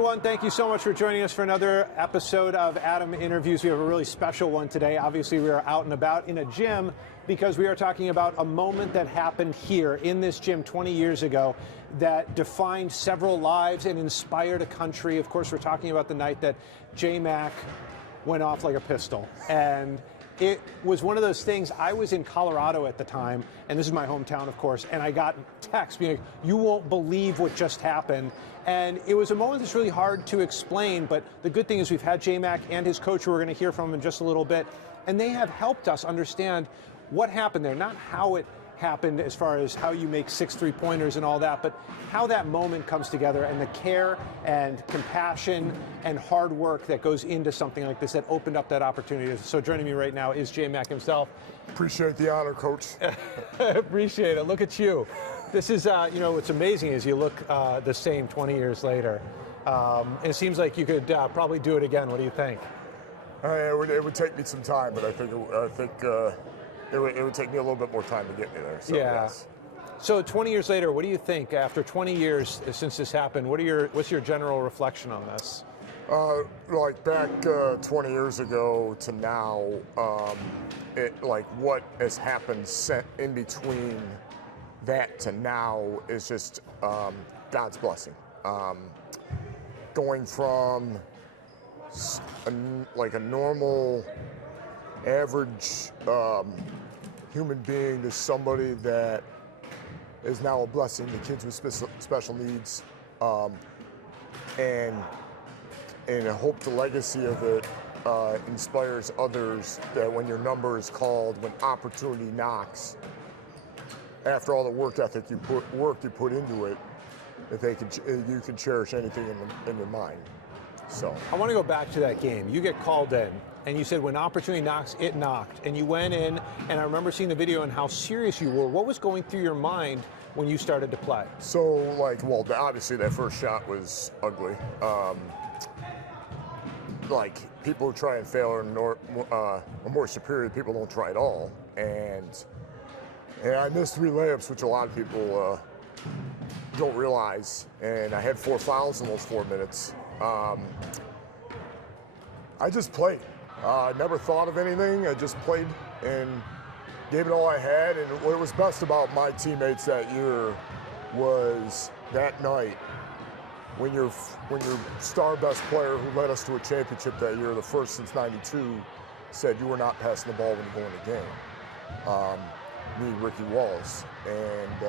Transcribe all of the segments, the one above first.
everyone. Thank you so much for joining us for another episode of Adam Interviews. We have a really special one today. Obviously, we are out and about in a gym because we are talking about a moment that happened here in this gym 20 years ago that defined several lives and inspired a country. Of course, we're talking about the night that J-Mac went off like a pistol. And it was one of those things. I was in Colorado at the time, and this is my hometown, of course, and I got texts being like, you won't believe what just happened. And it was a moment that's really hard to explain, but the good thing is we've had J-Mac and his coach, who we're going to hear from in just a little bit, and they have helped us understand what happened there, not how it happened as far as how you make 6 3-pointers and all that, but how that moment comes together and the care and compassion and hard work that goes into something like this that opened up that opportunity. So joining me right now is J-Mac himself. Appreciate the honor, Coach. Appreciate it. Look at you. This is, what's amazing is you look the same 20 years later. It seems like you could probably do it again. What do you think? It would take me some time, but I think it would take me a little bit more time to get me there. So, yeah. Yes. So 20 years later, what do you think? After 20 years since this happened, what's your general reflection on this? Like back 20 years ago to now, what has happened in between that to now is just God's blessing. Going from a normal, average human being to somebody that is now a blessing to kids with special needs, and I hope the legacy of it inspires others that when your number is called, when opportunity knocks, after all the work ethic you put into it, that you can cherish anything in your mind. So I want to go back to that game. You get called in, and you said when opportunity knocks, it knocked. And you went in, and I remember seeing the video and how serious you were. What was going through your mind when you started to play? So, obviously that first shot was ugly. People who try and fail are more superior. People don't try at all. And I missed 3 layups, which a lot of people don't realize. And I had 4 fouls in those 4 minutes. I just played. I never thought of anything. I just played and gave it all I had. And what was best about my teammates that year was that night when your star best player who led us to a championship that year, the first since '92, said you were not passing the ball when you go in the game. Me, Ricky Wallace, and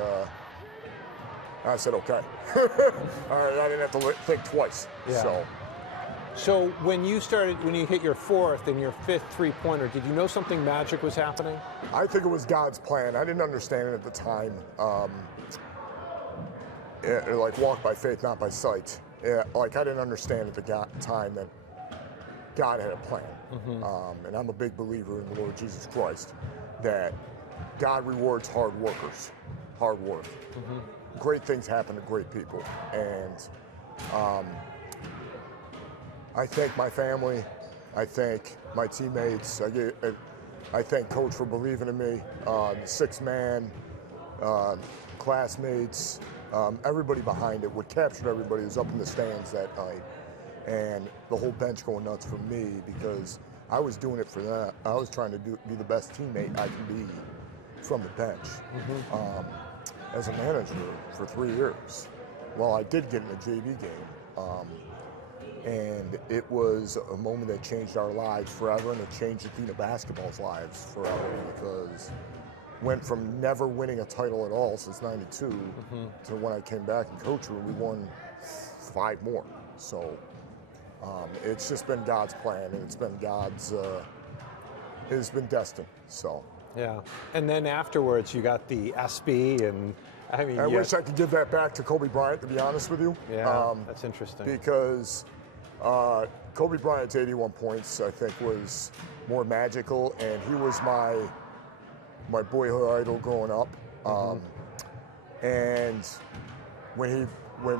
I said, okay. All right, I didn't have to think twice. Yeah. So when you hit your 4th and your 5th 3-pointer, did you know something magic was happening? I think it was God's plan. I didn't understand it at the time. Walk by faith, not by sight. I didn't understand at the time that God had a plan. Mm-hmm. And I'm a big believer in the Lord Jesus Christ, that God rewards hard workers, hard work. Mm-hmm. Great things happen to great people, and I thank my family, I thank my teammates, I thank Coach for believing in me, the 6th man, classmates, everybody behind it. What captured everybody was up in the stands that night, and the whole bench going nuts for me because I was doing it for them. I was trying to be the best teammate I can be from the bench. Mm-hmm. As a manager for 3 years. Well, I did get in a JV game, and it was a moment that changed our lives forever, and it changed Athena basketball's lives forever, because went from never winning a title at all since '92 mm-hmm. to when I came back and coached her, we won 5 more. So it's just been God's plan, and it's been it's been destined. So. Yeah, and then afterwards you got the SB, and I wish I could give that back to Kobe Bryant, to be honest with you. Yeah, that's interesting. Because Kobe Bryant's 81 points, I think, was more magical, and he was my boyhood idol growing up. Mm-hmm. And when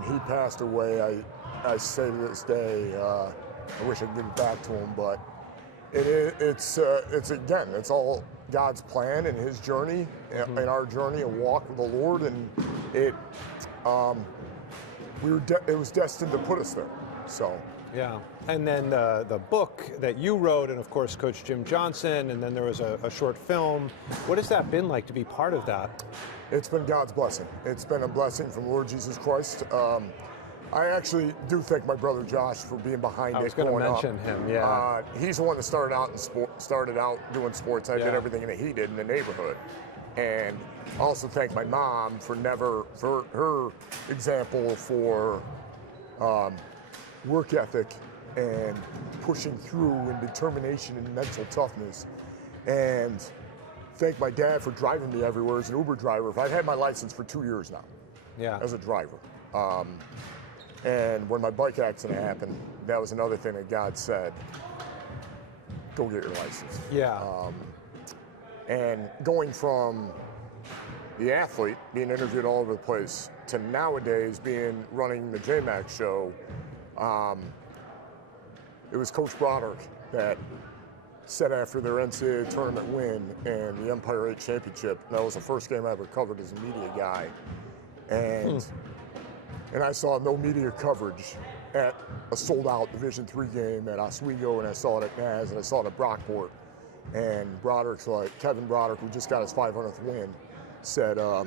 he passed away, I say to this day, I wish I could give it back to him, but it's all God's plan and His journey, mm-hmm. and our journey, a walk with the Lord, and it was destined to put us there. So. Yeah, and then the book that you wrote, and of course Coach Jim Johnson, and then there was a short film. What has that been like to be part of that? It's been God's blessing. It's been a blessing from the Lord Jesus Christ. I actually do thank my brother Josh for being behind it. I was going to mention him. Yeah, he's the one that started out doing sports. I did everything that he did in the neighborhood, and I also thank my mom for her example for work ethic and pushing through and determination and mental toughness. And thank my dad for driving me everywhere as an Uber driver. I've had my license for 2 years now as a driver. And when my bike accident happened, that was another thing that God said, go get your license. Yeah. And going from the athlete, being interviewed all over the place, to nowadays running the J-Max show, it was Coach Broderick that said after their NCAA tournament win and the Empire 8 championship, that was the first game I ever covered as a media guy, and I saw no media coverage at a sold-out Division III game at Oswego, and I saw it at Naz, and I saw it at Brockport, and Kevin Broderick, who just got his 500th win, said, why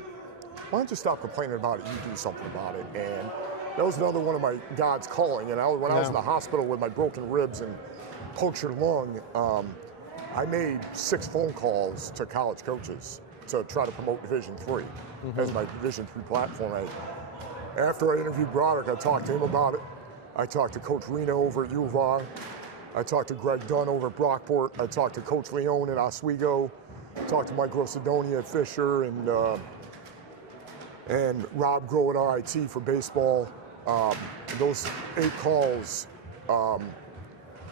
don't you stop complaining about it, you do something about it. And that was another one of my God's calling. And when I was in the hospital with my broken ribs and punctured lung, I made 6 phone calls to college coaches to try to promote Division III as my Division III platform. After I interviewed Broderick, I talked to him about it. I talked to Coach Reno over at U of R. I talked to Greg Dunn over at Brockport. I talked to Coach Leone at Oswego. I talked to Mike Rossidoni at Fisher and Rob Groh at RIT for baseball. Those 8 calls,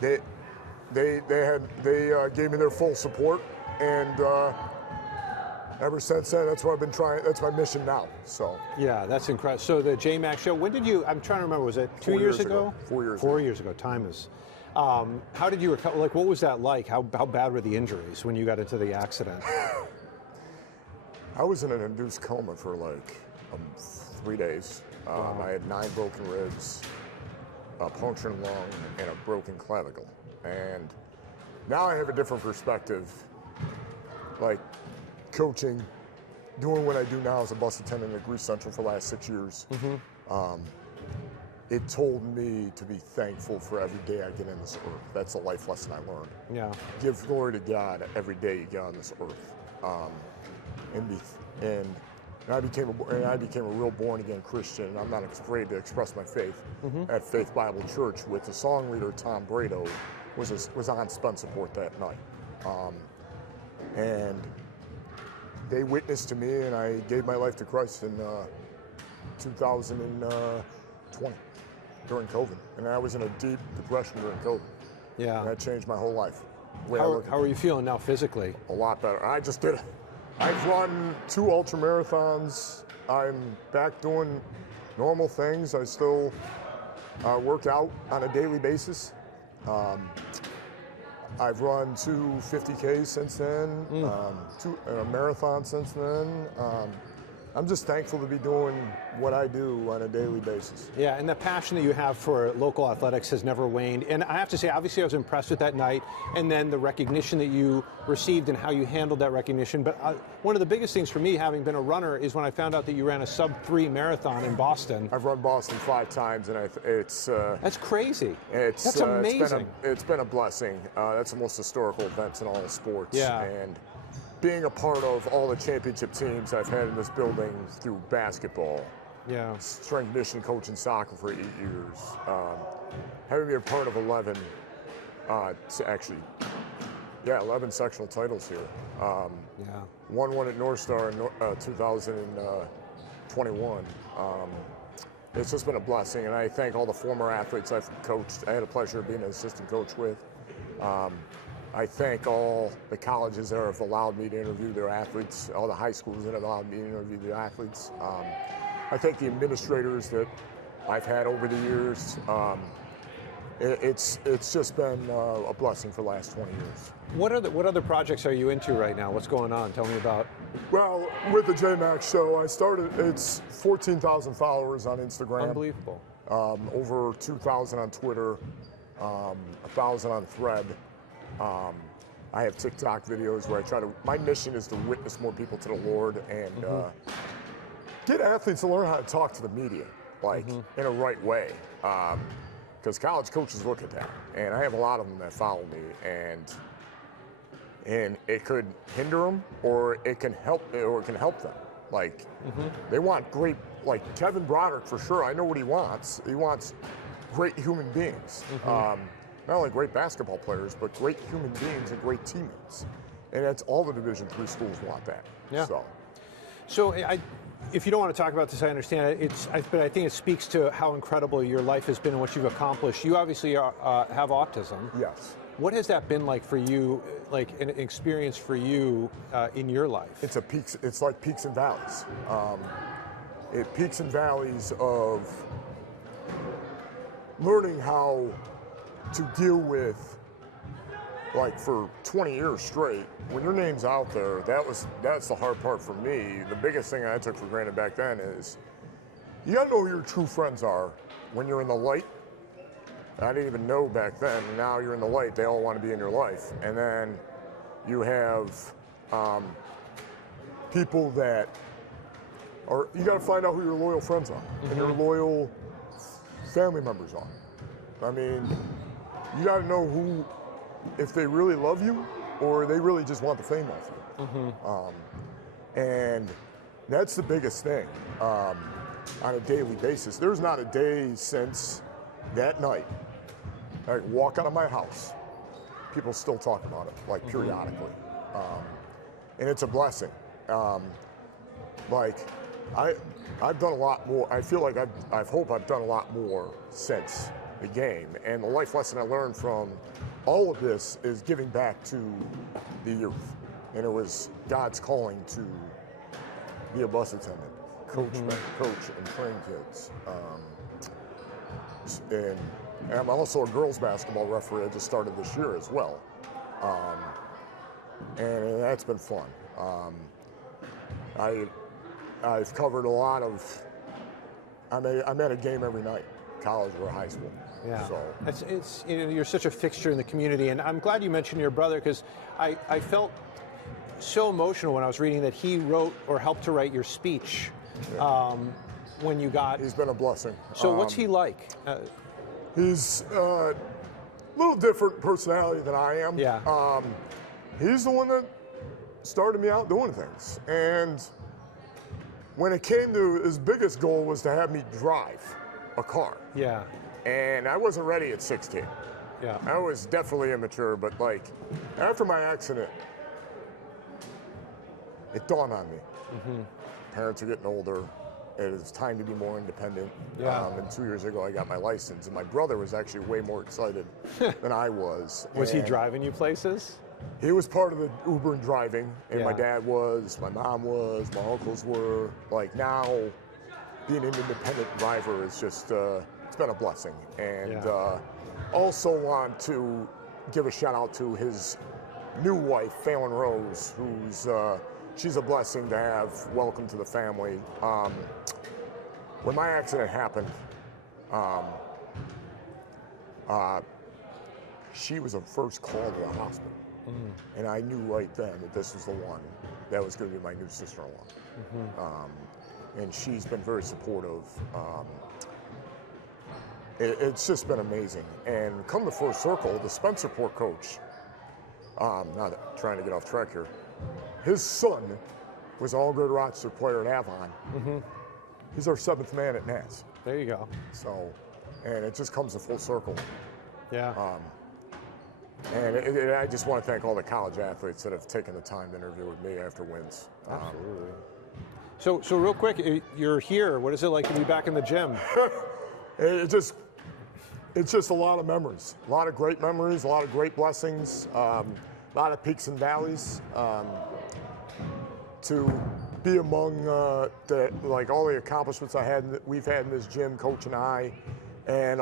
they gave me their full support, and ever since then, that's what I've been trying. That's my mission now. So. Yeah, that's incredible. So the J-Max show, when did you? I'm trying to remember. Was it 2 years ago? 4 years. 4 years ago. Time is. How did you recover? Like, what was that like? How bad were the injuries when you got into the accident? I was in an induced coma for like 3 days. I had 9 broken ribs, a punctured lung, and a broken clavicle. And now I have a different perspective. Like coaching, doing what I do now as a bus attendant at Greece Central for the last 6 years. It told me to be thankful for every day I get in this earth. That's a life lesson I learned. Yeah. Give glory to God every day you get on this earth. And I became a real born-again Christian, and I'm not afraid to express my faith at Faith Bible Church with the song leader Tom Brado was on Spencerport that night. And they witnessed to me, and I gave my life to Christ in 2020 during COVID. And I was in a deep depression during COVID. Yeah. And that changed my whole life. How are you feeling now physically? A lot better. I've run 2 ultra marathons. I'm back doing normal things. I still work out on a daily basis. I've run 2 50Ks since then, a marathon since then. I'm just thankful to be doing what I do on a daily basis. Yeah, and the passion that you have for local athletics has never waned. And I have to say, obviously I was impressed with that night, and then the recognition that you received and how you handled that recognition. But one of the biggest things for me, having been a runner, is when I found out that you ran a sub-3 marathon in Boston. I've run Boston 5 times, and it's... That's crazy. That's amazing. It's been a blessing. That's the most historical events in all of sports. Yeah. And being a part of all the championship teams I've had in this building through basketball, strength and conditioning coaching soccer for 8 years, having been a part of 11 sectional titles here. Won one at North Star in 2021. It's just been a blessing, and I thank all the former athletes I've coached. I had a pleasure of being an assistant coach with. I thank all the colleges that have allowed me to interview their athletes, all the high schools that have allowed me to interview their athletes. I thank the administrators that I've had over the years. It's just been a blessing for the last 20 years. What other projects are you into right now? What's going on? Tell me about. Well, with the J-Max show, it's 14,000 followers on Instagram. Unbelievable. Over 2,000 on Twitter, 1,000 on Thread. I have TikTok videos where my mission is to witness more people to the Lord and get athletes to learn how to talk to the media, like in a right way. Because college coaches look at that, and I have a lot of them that follow me, and it could hinder them, or it can help them. Like they want great, like Kevin Broderick for sure. I know what he wants. He wants great human beings. Not only great basketball players, but great human beings and great teammates. And that's all the Division III schools want that. Yeah. So if you don't want to talk about this, I understand it. But I think it speaks to how incredible your life has been and what you've accomplished. You obviously have autism. Yes. What has that been like for you, like an experience for you in your life? It's like peaks and valleys. Peaks and valleys of learning how to deal with, like for 20 years straight, when your name's out there, that's the hard part for me. The biggest thing I took for granted back then is you gotta know who your true friends are when you're in the light. I didn't even know back then. Now you're in the light, they all want to be in your life. And then you have people that are, you gotta find out who your loyal friends are and your loyal family members are. I mean, you got to know who, if they really love you or they really just want the fame off you. And that's the biggest thing on a daily basis. There's not a day since that night I walk out of my house, people still talk about it, like periodically. And it's a blessing. Like, I've done a lot more. I feel like I hope I've done a lot more since the game. And the life lesson I learned from all of this is giving back to the youth. And it was God's calling to be a bus attendant, coach and train kids. And I'm also a girls basketball referee. I just started this year as well. And that's been fun. I've covered a lot of, I'm at a game every night, college or high school. Yeah, so. It's you're such a fixture in the community, and I'm glad you mentioned your brother, because I felt so emotional when I was reading that he wrote or helped to write your speech when you got. He's been a blessing. So what's he like? He's a little different personality than I am. Yeah. He's the one that started me out doing things, and when it came to his biggest goal was to have me drive a car. Yeah. And I wasn't ready at 16. Yeah. I was definitely immature, but like after my accident, it dawned on me. Parents are getting older. It is time to be more independent. Yeah. And 2 years ago, I got my license, and my brother was actually way more excited than I was. Was he driving you places? He was part of the Uber and driving, and Yeah. my dad was, my mom was, my uncles were. Like now, being an independent driver is just, it's been a blessing. And also want to give a shout out to his new wife, Phelan Rose, who's, she's a blessing to have. Welcome to the family. When my accident happened, she was the first call to the hospital. And I knew right then that this was the one that was going to be my new sister-in-law. And she's been very supportive. It's just been amazing. And come to full circle, the Spencerport coach, not trying to get off track here, his son was an all-good Rochester player at Avon. He's our 7th man at Nats. There you go. So, and it just comes to full circle. Yeah. And I just want to thank all the college athletes that have taken the time to interview with me after wins. Absolutely. So real quick, you're here. What is it like to be back in the gym? It's just a lot of memories, a lot of great memories, a lot of great blessings, a lot of peaks and valleys. To be among all the accomplishments we've had in this gym, Coach and I, and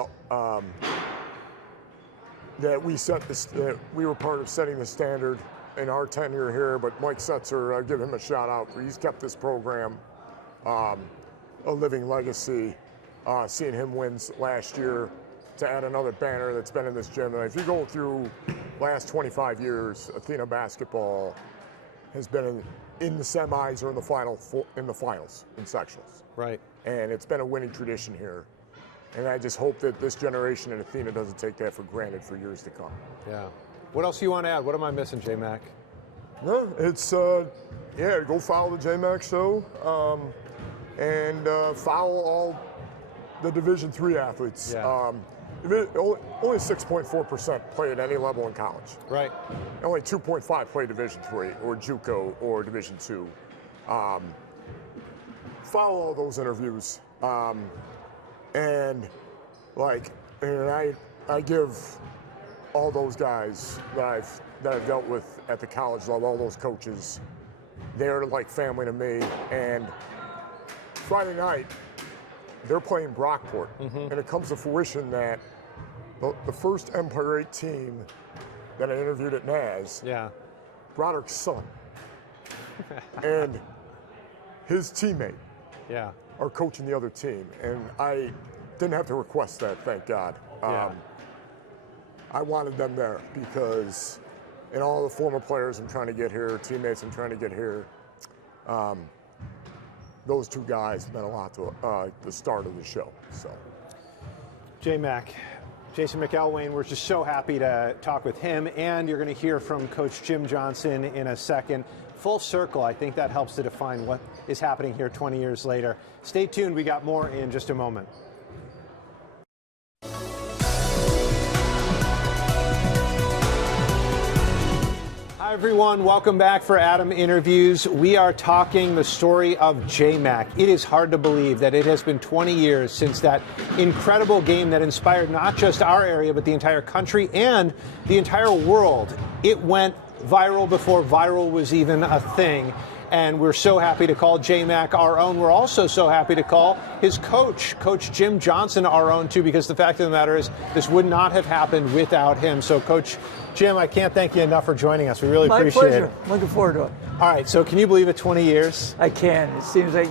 that we were part of setting the standard in our tenure here. But Mike Setzer, I'll give him a shout out. He's kept this program a living legacy. seeing him win last year to add another banner that's been in this gym. And if you go through last 25 years, Athena basketball has been in the semis or in the finals in sectionals. Right. And it's been a winning tradition here. And I just hope that this generation in Athena doesn't take that for granted for years to come. Yeah. What else do you want to add? What am I missing, J-Mac? No, it's, yeah, go follow the J-Mac show and follow all the Division III athletes. Yeah. Only 6.4% play at any level in college. Right. Only 2.5 play Division III or JUCO or Division II. Follow all those interviews. And I give all those guys that I've dealt with at the college level, all those coaches, they're like family to me. And Friday night, they're playing Brockport. And it comes to fruition that the first Empire 8 team that I interviewed at NAS, Broderick's son and his teammate are coaching the other team. And I didn't have to request that, thank God. I wanted them there because, and all the former players I'm trying to get here, teammates I'm trying to get here, those two guys meant a lot to the start of the show. So, J-Mac, Jason McElwain, we're just so happy to talk with him, and you're going to hear from Coach Jim Johnson in a second. Full circle, I think that helps to define what is happening here 20 years later. Stay tuned, we got more in just a moment. Hi everyone, welcome back for Adam Interviews. We are talking the story of J-Mac. It is hard to believe that it has been 20 years since that incredible game that inspired not just our area, but the entire country and the entire world. It went viral before viral was even a thing. And we're so happy to call J-Mac our own. We're also so happy to call his coach, Coach Jim Johnson, our own too, because the fact of the matter is this would not have happened without him. So Coach Jim, I can't thank you enough for joining us. We really appreciate it. My pleasure. Looking forward to it. All right, so can you believe it, 20 years? I can. It seems like,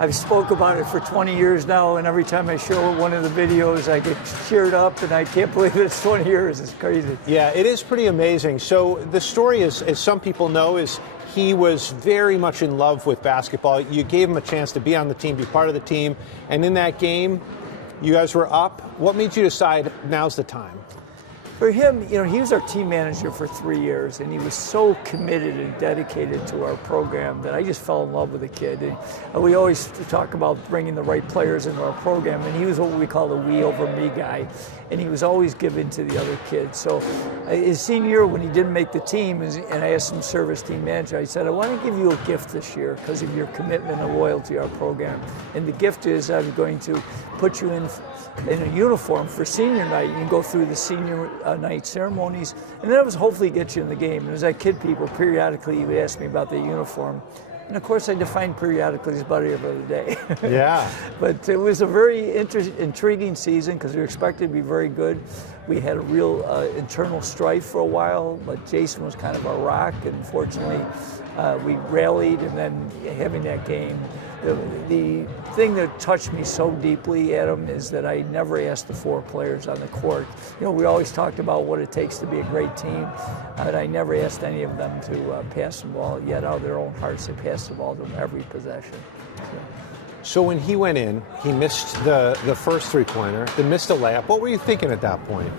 I've spoke about it for 20 years now, and every time I show one of the videos, I get cheered up, and I can't believe it's 20 years. It's crazy. Yeah, it is pretty amazing. So the story is, as some people know, is he was very much in love with basketball. You gave him a chance to be on the team, be part of the team, and in that game, you guys were up. What made you decide now's the time? For him, he was our team manager for 3 years, and he was so committed and dedicated to our program that I just fell in love with the kid. And we always talk about bringing the right players into our program, and he was what we call the we over me guy, and he was always given to the other kids. So his senior year, when he didn't make the team, and I asked him to serve as team manager, I said, I want to give you a gift this year because of your commitment and loyalty to our program. And the gift is I'm going to put you in a uniform for senior night. You can go through the senior night ceremonies, and then it was hopefully get you in the game. And as I kid people, periodically he would ask me about the uniform. And of course I defined periodically as about every other day. Yeah. But it was a very intriguing season because we were expected to be very good. We had a real internal strife for a while, but Jason was kind of our rock, and fortunately we rallied, and then having that game. The thing that touched me so deeply, Adam, is that I never asked the 4 players on the court. We always talked about what it takes to be a great team, but I never asked any of them to pass the ball, yet out of their own hearts they passed the ball to them every possession. So when he went in, he missed the first three-pointer, then missed a layup. What were you thinking at that point?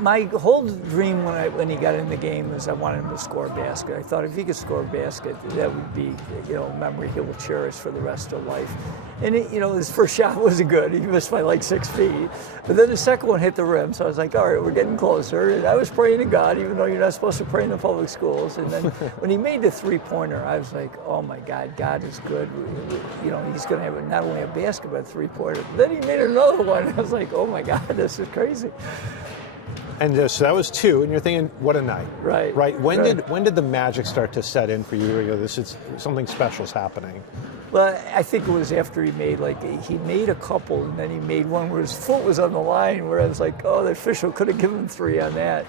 My whole dream when he got in the game was I wanted him to score a basket. I thought if he could score a basket, that would be, a memory he will cherish for the rest of life. And his first shot wasn't good. He missed by like 6 feet. But then the second one hit the rim, so I was like, all right, we're getting closer. And I was praying to God, even though you're not supposed to pray in the public schools. And then when he made the three-pointer, I was like, oh my God, God is good. He's going to have not only a basket, but a three-pointer. Then he made another one. I was like, oh my God, this is crazy. And so that was 2, and you're thinking, what a night. Right. When did the magic start to set in for you? This is something special's happening. Well, I think it was after he made he made a couple, and then he made one where his foot was on the line, where I was like, oh, the official could have given him 3 on that.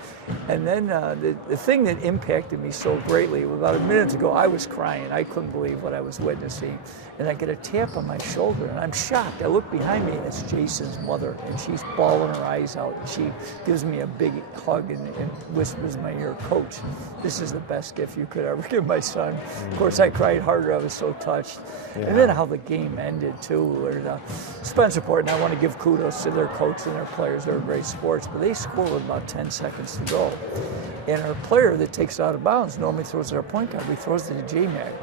And then the thing that impacted me so greatly, about a minute ago, I was crying. I couldn't believe what I was witnessing. And I get a tap on my shoulder, and I'm shocked. I look behind me, and it's Jason's mother, and she's bawling her eyes out. And she gives me a big hug and whispers in my ear, Coach, this is the best gift you could ever give my son. Of course, I cried harder. I was so touched. Yeah. And then how the game ended, too. Where Spencerport, and I want to give kudos to their coach and their players. They're great sports, but they scored with about 10 seconds to go. And our player that takes it out of bounds normally throws it our point guard. We throws it to J-Mac.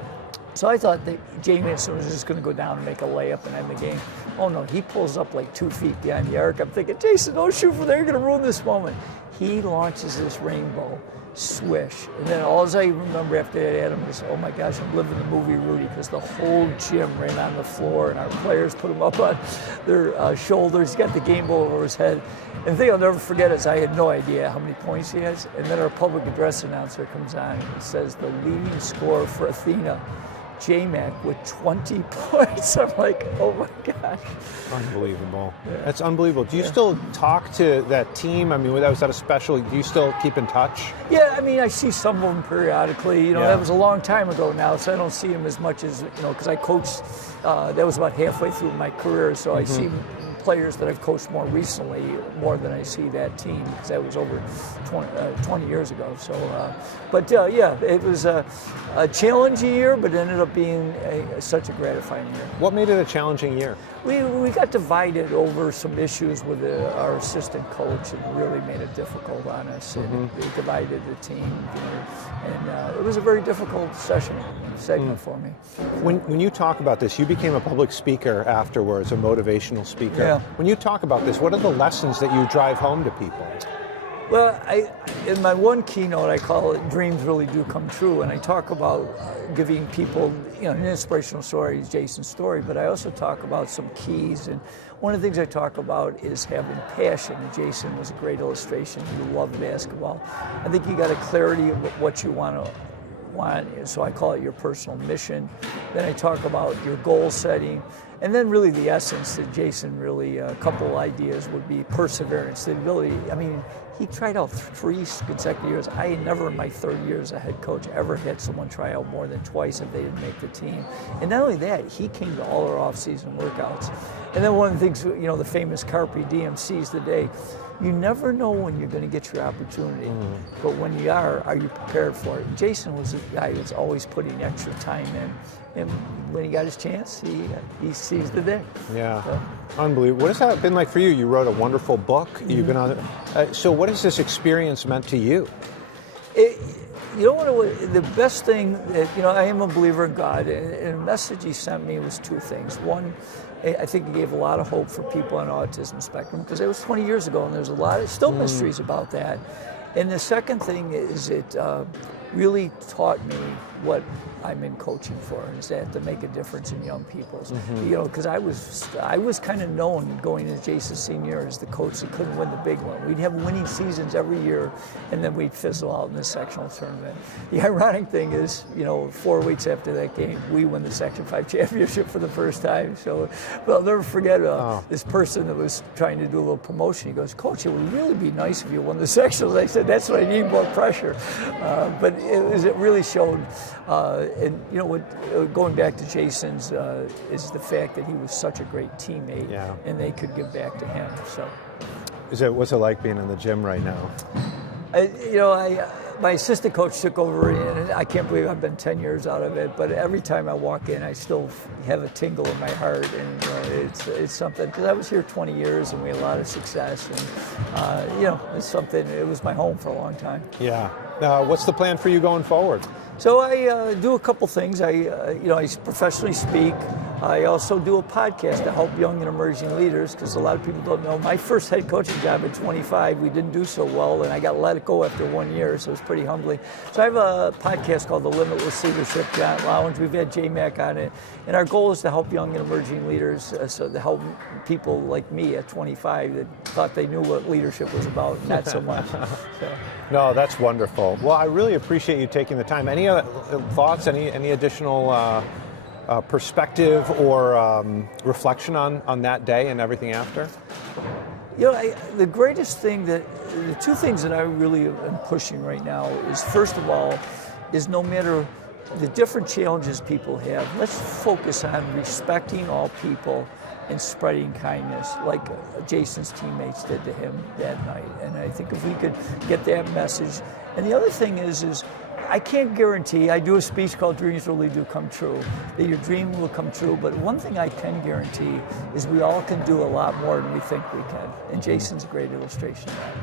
So I thought that J-Mac was just going to go down and make a layup and end the game. Oh, no, he pulls up like 2 feet behind the arc. I'm thinking, Jason, don't shoot from there. You're going to ruin this moment. He launches this rainbow, swish. And then all I remember after that, Adam, is, oh, my gosh, I'm living the movie Rudy, because the whole gym ran on the floor, and our players put him up on their shoulders. He got the game ball over his head. And the thing I'll never forget is I had no idea how many points he has. And then our public address announcer comes on and says, the leading scorer for Athena, J-Mac, with 20 points. I'm like, oh my gosh. Unbelievable. Yeah. That's unbelievable. Do you still talk to that team? I mean, was that a special, do you still keep in touch? Yeah, I mean, I see some of them periodically. That was a long time ago now, so I don't see them as much as, because I coached, that was about halfway through my career, so I see players that I've coached more recently more than I see that team, because that was over 20 years ago. So, yeah, it was a challenging year, but it ended up being such a gratifying year. What made it a challenging year? We got divided over some issues with our assistant coach, and really made it difficult on us. And it divided the team, and it was a very difficult segment for me. When you talk about this, you became a public speaker afterwards, a motivational speaker. Yeah. When you talk about this, what are the lessons that you drive home to people? Well, in my one keynote, I call it "Dreams Really Do Come True," and I talk about giving people, an inspirational story is Jason's story, but I also talk about some keys. And one of the things I talk about is having passion. And Jason was a great illustration. He loved basketball. I think you got a clarity of what you want, so I call it your personal mission. Then I talk about your goal setting. And then really the essence that Jason really, a couple ideas would be perseverance, the ability, he tried out 3 consecutive years. I never in my 30 years as a head coach ever had someone try out more than twice if they didn't make the team. And not only that, he came to all our off-season workouts. And then one of the things, the famous Carpe Diem, seize the day. You never know when you're going to get your opportunity, but when you are you prepared for it? Jason was a guy who was always putting extra time in, and when he got his chance, he seized the day. Yeah, so. Unbelievable. What has that been like for you? You wrote a wonderful book. You've been on. So what has this experience meant to you? The best thing that, I am a believer in God, and the message he sent me was 2 things. One, I think he gave a lot of hope for people on autism spectrum, because it was 20 years ago, and there's a lot of still mysteries about that. And the second thing is it really taught me what I'm in coaching for, is that to make a difference in young people's. Because I was kind of known going into Jason's senior year as the coach that couldn't win the big one. We'd have winning seasons every year, and then we'd fizzle out in the sectional tournament. The ironic thing is, 4 weeks after that game, we win the Section 5 championship for the first time. So, I'll never forget this person that was trying to do a little promotion. He goes, Coach, it would really be nice if you won the sectionals. I said, that's what I need, more pressure. But it really showed. And going back to Jason's is the fact that he was such a great teammate, and they could give back to him. So, what's it like being in the gym right now? My assistant coach took over, and I can't believe I've been 10 years out of it. But every time I walk in, I still have a tingle in my heart, and it's something, because I was here 20 years and we had a lot of success, and it's something. It was my home for a long time. Yeah. What's the plan for you going forward? So I do a couple things. I professionally speak. I also do a podcast to help young and emerging leaders, because a lot of people don't know. My first head coaching job at 25, we didn't do so well, and I got let go after 1 year, so it was pretty humbling. So I have a podcast called The Limitless Leadership Lounge. We've had J-Mac on it, and our goal is to help young and emerging leaders, so to help people like me at 25 that thought they knew what leadership was about, not so much. So. No, that's wonderful. Well, I really appreciate you taking the time. Any other thoughts? Any additional perspective or reflection on that day and everything after? You know, the greatest thing the two things that I really am pushing right now is, first of all, is no matter the different challenges people have, let's focus on respecting all people and spreading kindness, like Jason's teammates did to him that night. And I think if we could get that message. And the other thing is I can't guarantee, I do a speech called Dreams Really Do Come True, that your dream will come true, but one thing I can guarantee is we all can do a lot more than we think we can. And Jason's a great illustration of that.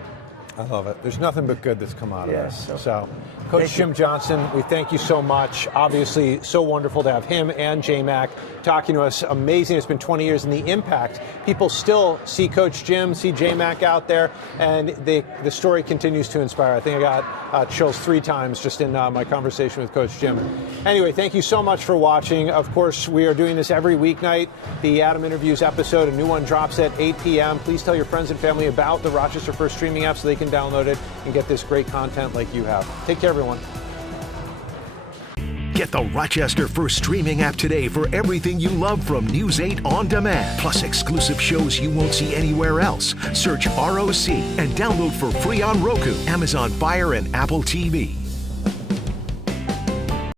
I love it. There's nothing but good that's come out of this. So So, Coach Jim Johnson, we thank you so much. Obviously, so wonderful to have him and J-Mac talking to us. Amazing. It's been 20 years, and the impact. People still see Coach Jim, see J-Mac out there, and the story continues to inspire. I think I got chills 3 times just in my conversation with Coach Jim. Anyway, thank you so much for watching. Of course, we are doing this every weeknight. The Adam Interviews episode, a new one drops at 8 p.m. Please tell your friends and family about the Rochester First streaming app so they can download it and get this great content like you have. Take care, everyone. Get the Rochester First streaming app today for everything you love from News 8 on demand, plus exclusive shows you won't see anywhere else. Search ROC and download for free on Roku, Amazon Fire, and Apple TV.